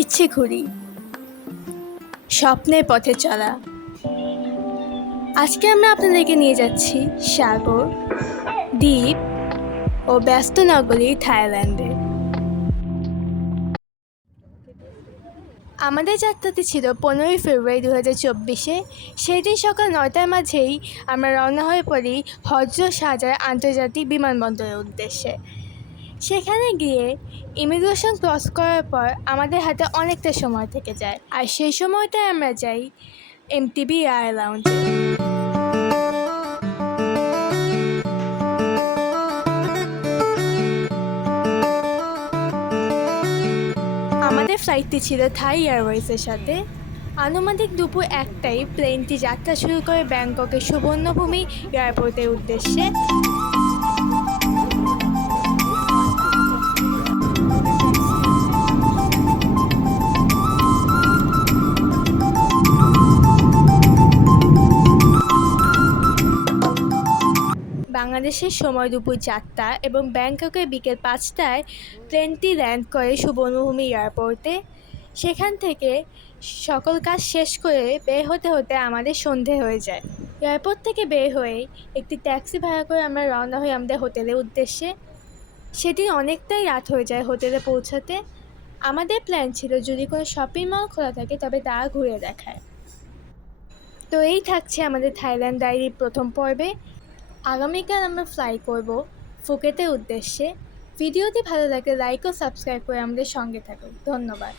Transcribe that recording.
ইচ্ছে ঘুরি স্বপ্নের পথে চলা। আজকে আমরা আপনাদেরকে নিয়ে যাচ্ছি সাগর, দ্বীপ ও ব্যস্ত নগরী থাইল্যান্ডে। আমাদের যাত্রাটি ছিল 15ই ফেব্রুয়ারি 2024-এ। সেই দিন সকাল 9টার মাঝেই আমরা রওনা হয়ে পড়ি হজরত শাহজালাল আন্তর্জাতিক বিমানবন্দরের উদ্দেশ্যে। সেখানে গিয়ে ইমিগ্রেশন ক্রস করার পর আমাদের হাতে অনেকটা সময় থেকে যায়, আর সেই সময়টায় আমরা যাই এমটিবি এয়ার লাউঞ্জে। আমাদের ফ্লাইটটি ছিল থাই এয়ারওয়েজের সাথে। আনুমানিক দুপুর 1টায় প্লেনটি যাত্রা শুরু করে ব্যাংককের সুবর্ণভূমি এয়ারপোর্টের উদ্দেশ্যে। বাংলাদেশের সময় দুপুর 4টা এবং ব্যাংককের বিকেল 5টায় প্লেনটি ল্যান্ড করে সুবর্ণভূমি এয়ারপোর্টে। সেখান থেকে সকল কাজ শেষ করে বের হতে হতে আমাদের সন্ধে হয়ে যায়। এয়ারপোর্ট থেকে বের হয়ে একটি ট্যাক্সি ভাড়া করে আমরা রওনা হই আমাদের হোটেলের উদ্দেশ্যে। সেদিন অনেকটাই রাত হয়ে যায় হোটেলে পৌঁছাতে। আমাদের প্ল্যান ছিল যদি কোনো শপিং মল খোলা থাকে তবে তা ঘুরে দেখায়। তো এই থাকছে আমাদের থাইল্যান্ড ডায়েরির প্রথম পর্বে। আগামীকাল আমরা ফ্লাই করব ফুকেতের উদ্দেশ্যে। ভিডিওটি ভালো লাগলে লাইক ও সাবস্ক্রাইব করে আমাদের সঙ্গে থাকুন। ধন্যবাদ।